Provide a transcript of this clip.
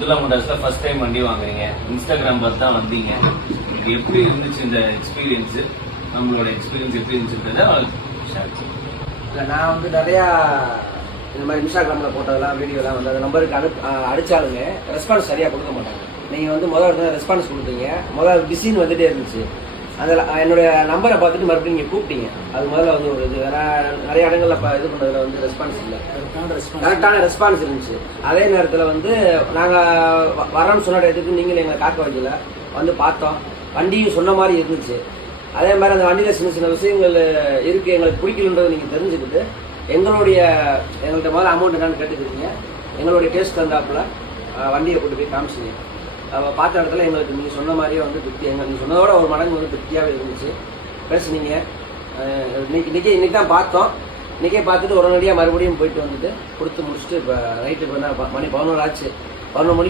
இதெல்லாம் மோட்டார்ஸ்ல first time வண்டி வாங்குறீங்க, இன்ஸ்டாகிராம் பார்த்து தான் வந்தீங்க. எப்படி இருந்துச்சு இந்த எக்ஸ்பீரியன்ஸ்? நம்மளோட எக்ஸ்பீரியன்ஸ் எப்படி இருந்துச்சுன்றத இல்லை, நான் வந்து நிறையா இந்த மாதிரி இன்ஸ்டாகிராமில் போட்டதெல்லாம் வீடியோலாம் வந்து அந்த நம்பருக்கு அடித்தாலுங்க ரெஸ்பான்ஸ் சரியாக கொடுக்க மாட்டாங்க. நீங்கள் வந்து முதல்ல ரெஸ்பான்ஸ் கொடுத்தீங்க, முதல்ல பிஸின்னு வந்துகிட்டே இருந்துச்சு. அதில் என்னுடைய நம்பரை பார்த்துட்டு மறுபடியும் நீங்கள் கூப்பிட்டீங்க. அது முதல்ல வந்து ஒரு இது நிறைய இடங்களில் இது பண்ணதில் வந்து ரெஸ்பான்ஸ் இல்லை, கரெக்டான ரெஸ்பான்ஸ் இருந்துச்சு. அதே நேரத்தில் வந்து நாங்கள் வரோன்னு சொன்ன இடத்துக்கு நீங்களும் எங்களை காக்க வைக்கல, வந்து பார்த்தோம். வண்டியும் சொன்ன மாதிரி இருந்துச்சு. அதே மாதிரி அந்த வண்டியில் சின்ன சின்ன விஷயங்கள் இருக்குது எங்களுக்கு பிடிக்கலன்றதை நீங்கள் தெரிஞ்சுக்கிட்டு எங்கள்கிட்ட முதல்ல அமௌண்ட் என்னன்னு கேட்டுக்கிறீங்க. எங்களுடைய டேஸ்ட் தந்தாப்புல வண்டியை கொண்டு போய் காமிச்சிங்க. பார்த்த இடத்துல எங்களுக்கு நீங்கள் சொன்ன மாதிரியே வந்து திருப்தி, நீங்கள் சொன்னதோட ஒரு மடங்கு வந்து திருப்தியாகவே இருந்துச்சு. பேசுனீங்க. இன்னைக்கு தான் பார்த்தோம். இன்றைக்கே பார்த்துட்டு உடனடியாக மறுபடியும் போயிட்டு வந்துட்டு கொடுத்து முடிச்சுட்டு இப்போ நைட்டு இப்போ மணி 11 ஆச்சு. 11 மணிக்கு